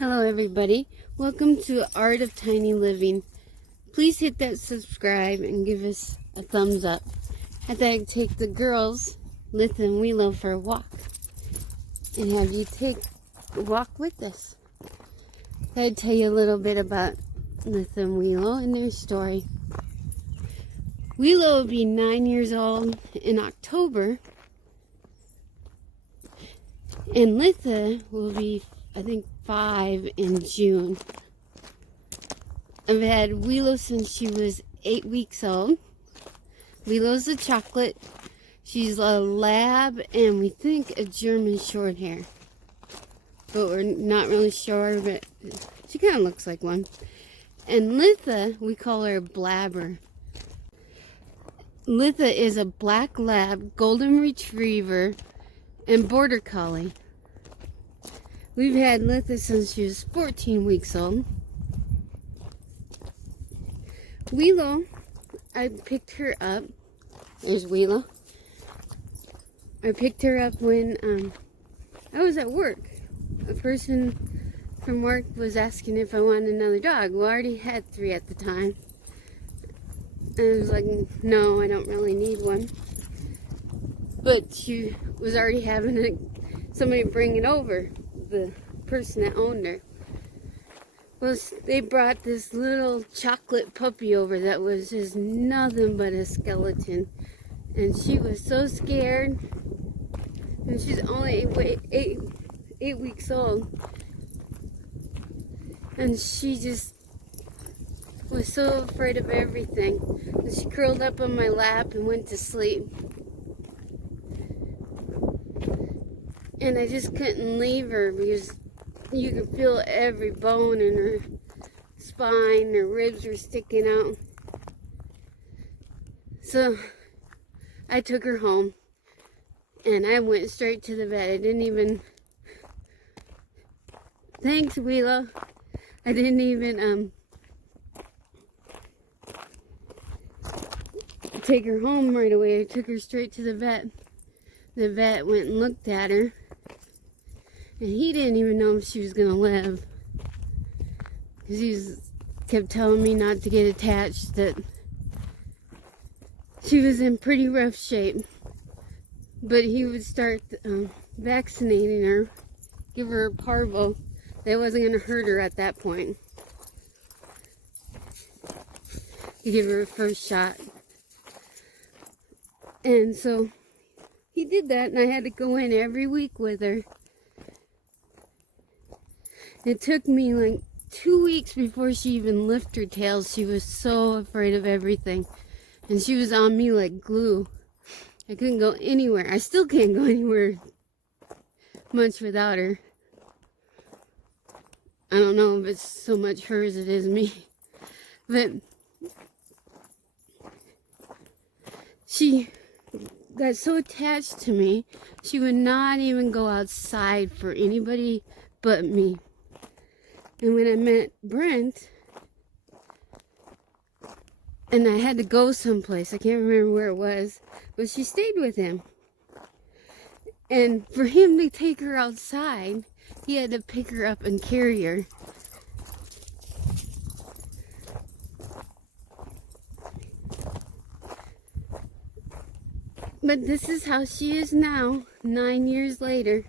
Hello everybody, welcome to Art of Tiny Living. Please hit that subscribe and give us a thumbs up. I thought I'd take the girls, Litha and Weillow, for a walk and have you take a walk with us. I'd tell you a little bit about Litha and Weillow and their story. Weillow will be 9 years old in October, and Litha will be, I think, 5 in June. I've had Weillow since she was 8 weeks old. Weillow's a chocolate. She's a lab and we think a German short hair. But we're not really sure, but she kind of looks like one. And Litha, we call her Blabber. Litha is a black lab, golden retriever, and border collie. We've had Litha since she was 14 weeks old. Weillow, I picked her up. There's Weillow. I picked her up when I was at work. A person from work was asking if I wanted another dog. Well, I already had 3 at the time. And I was like, no, I don't really need one. But she was already having somebody bring it over. The person that owned her. Well, they brought this little chocolate puppy over that was just nothing but a skeleton. And she was so scared. And she's only 8 weeks old. And she just was so afraid of everything. And she curled up on my lap and went to sleep. And I just couldn't leave her because you could feel every bone in her spine. Her ribs were sticking out. So I took her home and I went straight to the vet. I didn't even... Thanks, Weillow. I didn't even take her home right away. I took her straight to the vet. The vet went and looked at her. And he didn't even know if she was going to live. Because he kept telling me not to get attached, that she was in pretty rough shape. But he would start vaccinating her, give her a parvo. That wasn't going to hurt her at that point. He'd give her a first shot. And so he did that, and I had to go in every week with her. It took me like 2 weeks before she even lifted her tail. She was so afraid of everything. And she was on me like glue. I couldn't go anywhere. I still can't go anywhere much without her. I don't know if it's so much her as it is me. But she got so attached to me, she would not even go outside for anybody but me. And when I met Brent, and I had to go someplace, I can't remember where it was, but she stayed with him. And for him to take her outside, he had to pick her up and carry her. But this is how she is now, 9 years later.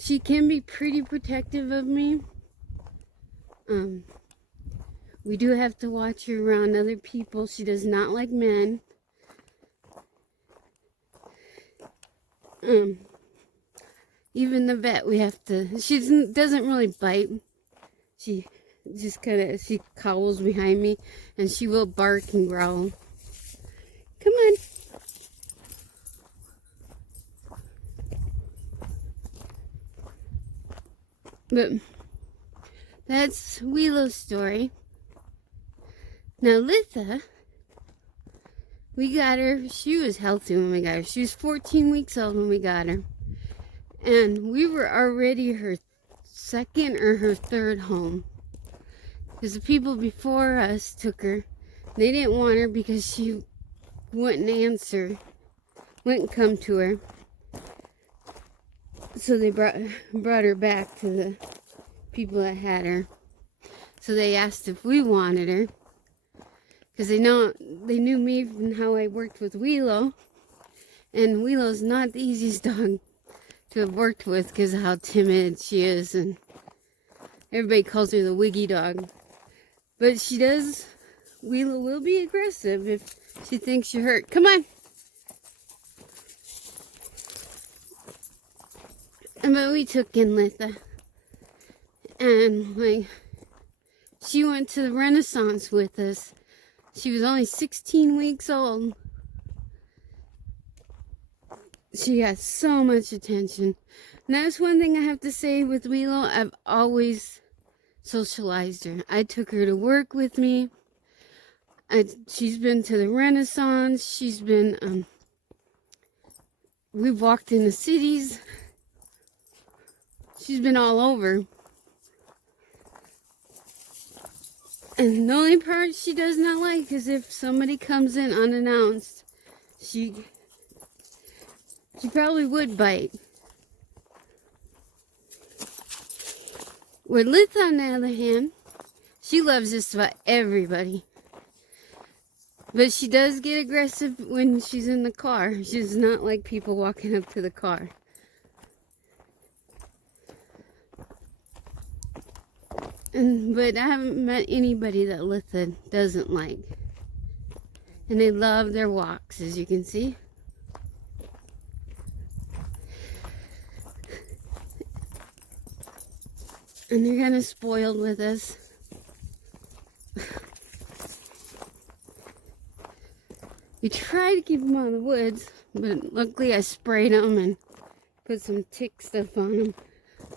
She can be pretty protective of me. We do have to watch her around other people. She does not like men. Even the vet, we have to... She doesn't really bite. She just she cowls behind me, and she will bark and growl. Come on. But that's Weillow's story. Now Litha, we got her, she was healthy when we got her. She was 14 weeks old when we got her. And we were already her second or her third home. Because the people before us took her. They didn't want her because she wouldn't answer, wouldn't come to her. So they brought her back to the people that had her. So they asked if we wanted her, because they knew me and how I worked with Weillow, and Weillow's not the easiest dog to have worked with because of how timid she is, and everybody calls her the wiggy dog. But Weillow will be aggressive if she thinks you're hurt. Come on. But we took in Litha, and she went to the Renaissance with us. She was only 16 weeks old. She got so much attention. And that's one thing I have to say with Weillow. I've always socialized her. I took her to work with me. She's been to the Renaissance. She's been, we've walked in the cities. She's been all over. And the only part she does not like is if somebody comes in unannounced. She probably would bite. With Litha, on the other hand, she loves just about everybody. But she does get aggressive when she's in the car. She's not like people walking up to the car. But I haven't met anybody that Litha doesn't like. And they love their walks, as you can see. And they're kind of spoiled with us. We try to keep them out of the woods, but luckily I sprayed them and put some tick stuff on them.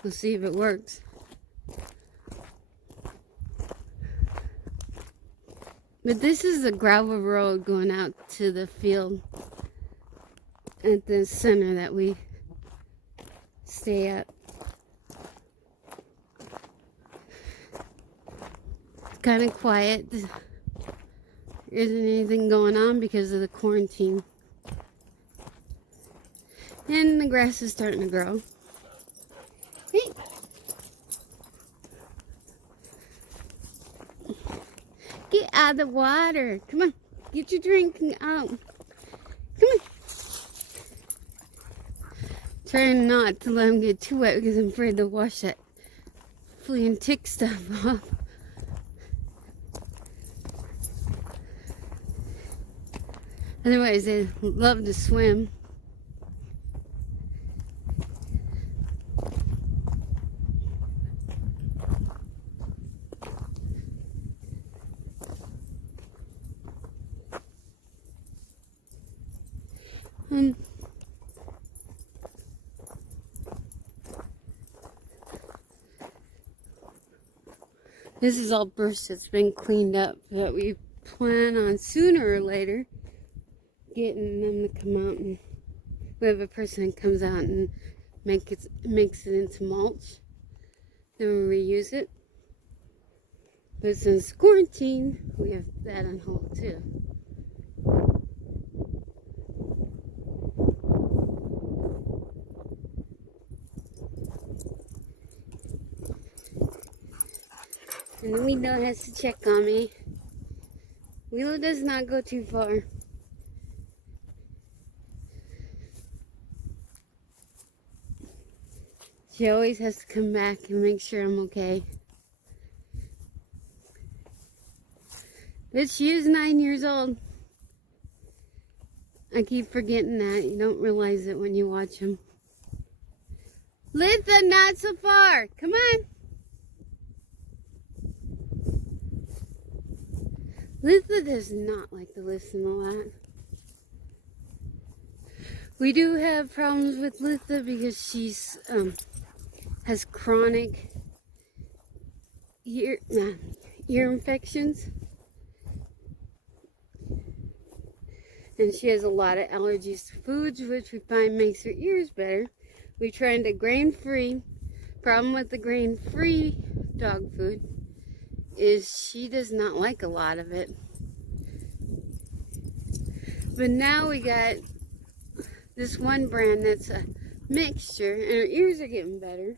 We'll see if it works. But this is a gravel road going out to the field at the center that we stay at. It's kind of quiet. There isn't anything going on because of the quarantine. And the grass is starting to grow. Hey. Get out of the water. Come on. Get your drink out. Come on. Trying not to let them get too wet because I'm afraid to wash that flea and tick stuff off. Otherwise, they love to swim. This is all brush that's been cleaned up that we plan on sooner or later getting them to come out, and we have a person that comes out and makes it into mulch. Then we reuse it. But since quarantine, we have that on hold too. And Weillow has to check on me. Weillow does not go too far. She always has to come back and make sure I'm okay. But she is 9 years old. I keep forgetting that. You don't realize it when you watch them. Litha, not so far. Come on. Litha does not like to listen a lot. We do have problems with Litha because she's has chronic ear infections. And she has a lot of allergies to foods, which we find makes her ears better. We tried the grain-free. Problem with the grain-free dog food is she does not like a lot of it. But now we got this one brand that's a mixture, and her ears are getting better.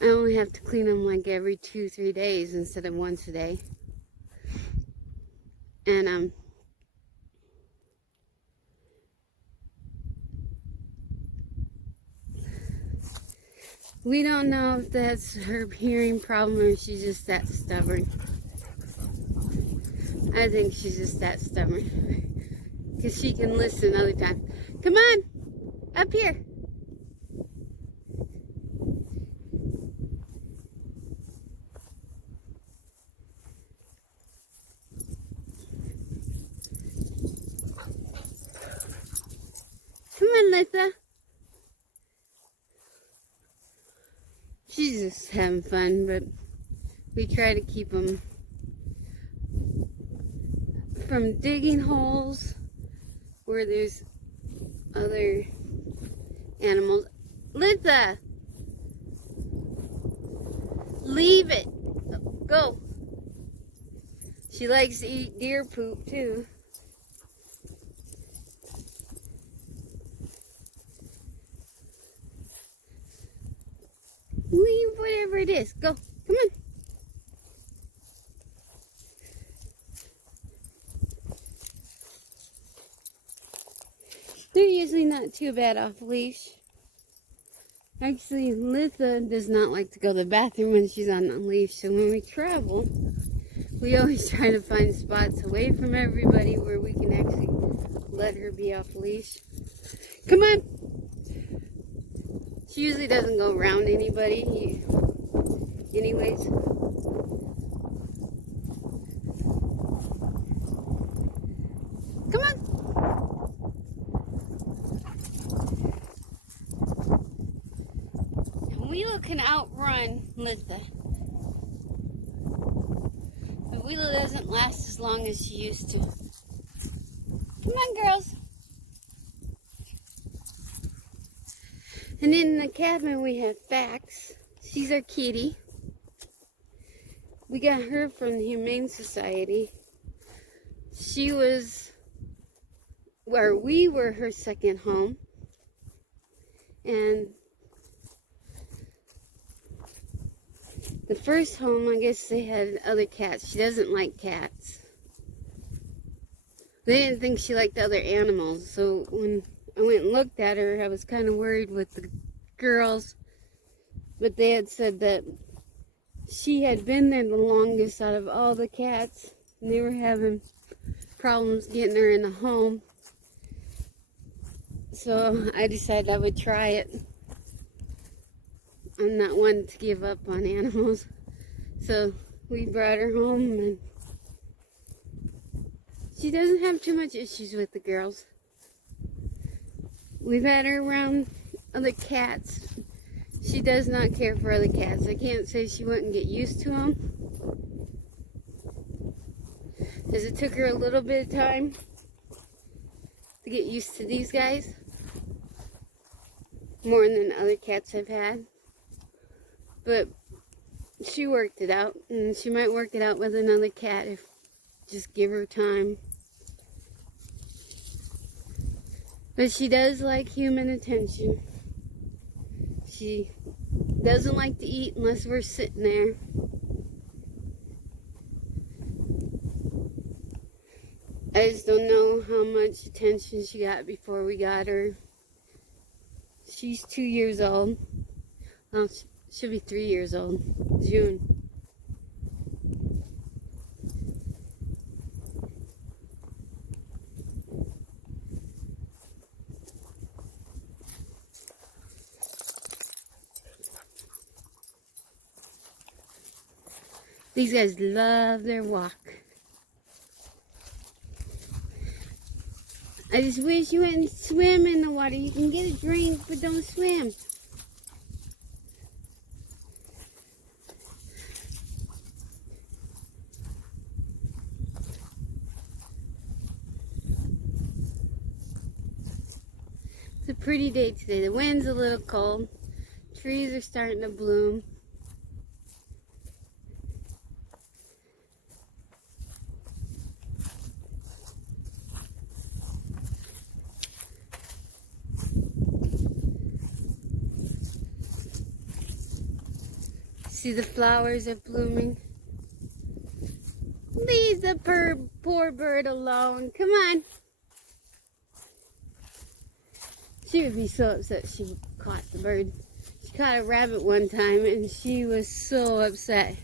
I only have to clean them like every 2-3 days instead of once a day. And we don't know if that's her hearing problem or she's just that stubborn. I think she's just that stubborn. Because she can listen other times. Come on! Up here! Come on, Litha! She's just having fun, but we try to keep them from digging holes where there's other animals. Litha! Leave it! Go! She likes to eat deer poop too. Leave whatever it is. Go. Come on. They're usually not too bad off leash. Actually, Litha does not like to go to the bathroom when she's on a leash. So when we travel, we always try to find spots away from everybody where we can actually let her be off leash. Come on. She usually doesn't go around anybody. Anyways. Come on. Weillow can outrun Litha. But Weillow doesn't last as long as she used to. Come on, girls. And in the cabin we have Fax. She's our kitty. We got her from the Humane Society. She was where we were her second home. And the first home, I guess they had other cats. She doesn't like cats. They didn't think she liked other animals. So when I went and looked at her, I was kind of worried with the girls. But they had said that she had been there the longest out of all the cats. And they were having problems getting her in the home. So I decided I would try it. I'm not one to give up on animals. So we brought her home and she doesn't have too much issues with the girls. We've had her around other cats. She does not care for other cats. I can't say she wouldn't get used to them. Because it took her a little bit of time to get used to these guys. More than other cats I've had. But she worked it out. And she might work it out with another cat if just give her time. But she does like human attention. She doesn't like to eat unless we're sitting there. I just don't know how much attention she got before we got her. She's 2 years old. Well, she'll be 3 years old. June. These guys love their walk. I just wish you wouldn't swim in the water. You can get a drink, but don't swim. It's a pretty day today. The wind's a little cold. Trees are starting to bloom. see the flowers are blooming. Leave the poor bird alone. Come on. She would be so upset she caught the bird. She caught a rabbit one time and she was so upset.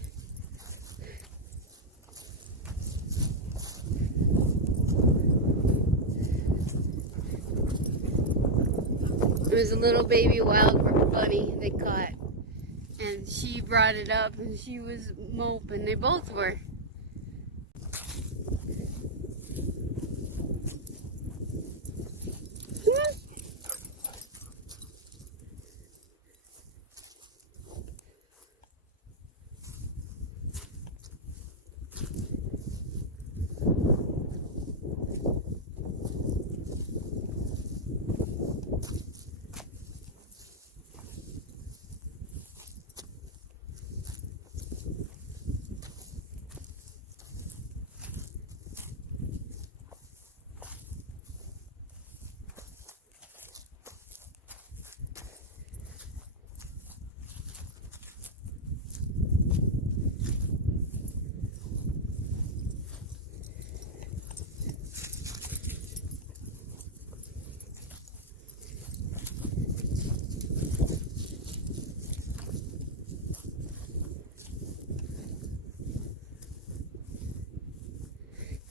It was a little baby wild bunny they caught. And she brought it up and she was moping. They both were. Come on.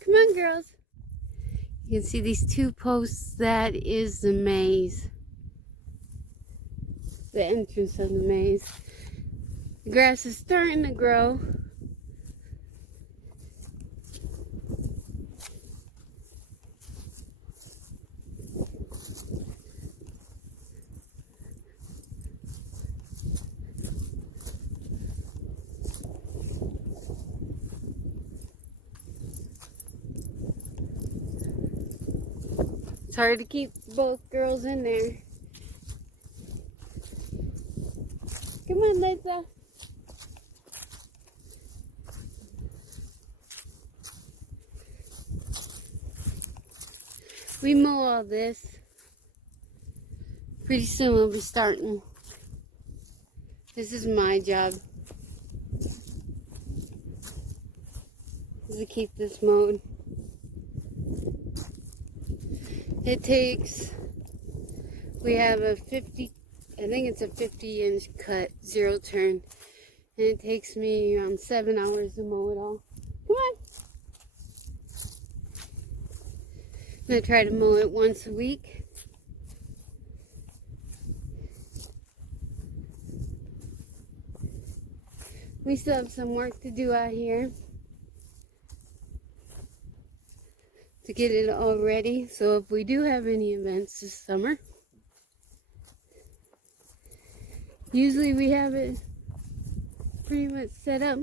Come on, girls. You can see these two posts. That is the maze. The entrance of the maze. The grass is starting to grow. It's hard to keep both girls in there. Come on, Litha. We mow all this. Pretty soon we'll be starting. This is my job. Is to keep this mowed. It takes, we have a 50, I think it's a 50-inch cut, zero turn. And it takes me around 7 hours to mow it all. Come on. I'm going to try to mow it once a week. We still have some work to do out here to get it all ready. So if we do have any events this summer, usually we have it pretty much set up.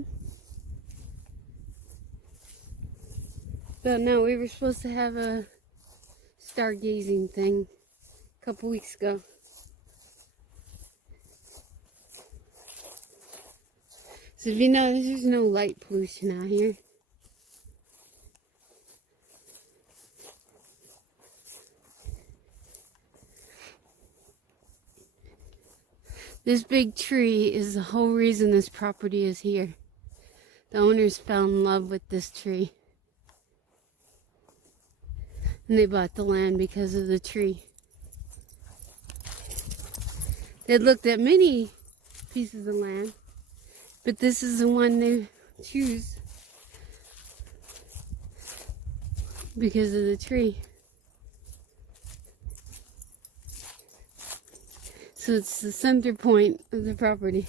But no, we were supposed to have a stargazing thing a couple weeks ago. So if you notice, there's no light pollution out here. This big tree is the whole reason this property is here. The owners fell in love with this tree. And they bought the land because of the tree. They looked at many pieces of land, but this is the one they choose because of the tree. So it's the center point of the property.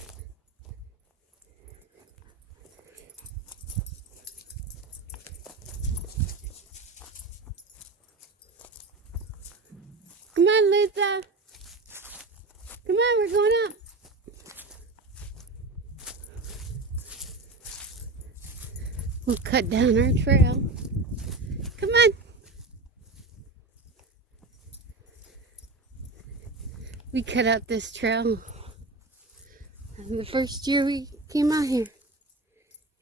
Come on, Litha. Come on, we're going up. We'll cut down our trail. Come on. We cut out this trail the first year we came out here.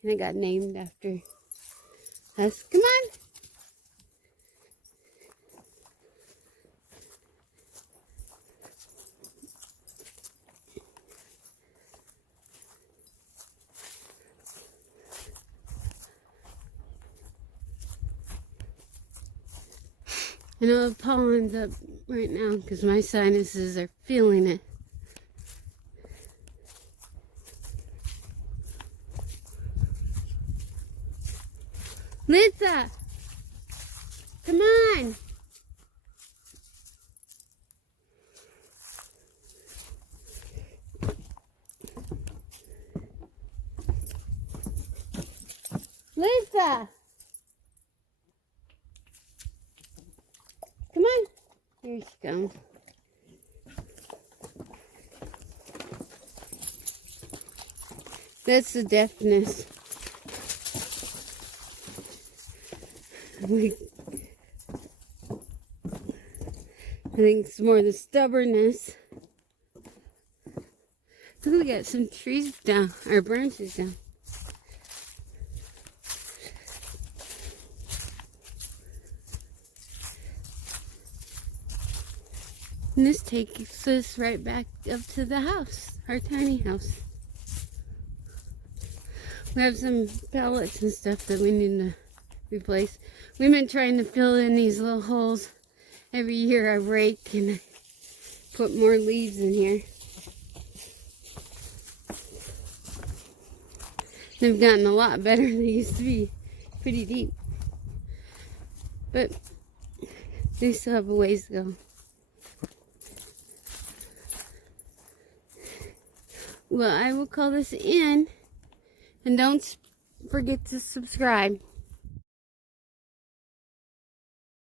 And it got named after us. Come on. I know the pollen's up right now because my sinuses are feeling it. Litha! Come on! Litha! Come on! Here she comes. That's the deafness. I think it's more the stubbornness. Look, we got some trees down, or branches down. And this takes us right back up to the house, our tiny house. We have some pellets and stuff that we need to replace. We've been trying to fill in these little holes. Every year I rake and I put more leaves in here. They've gotten a lot better. They used to be pretty deep. But they still have a ways to go. Well, I will call this in. And don't forget to subscribe.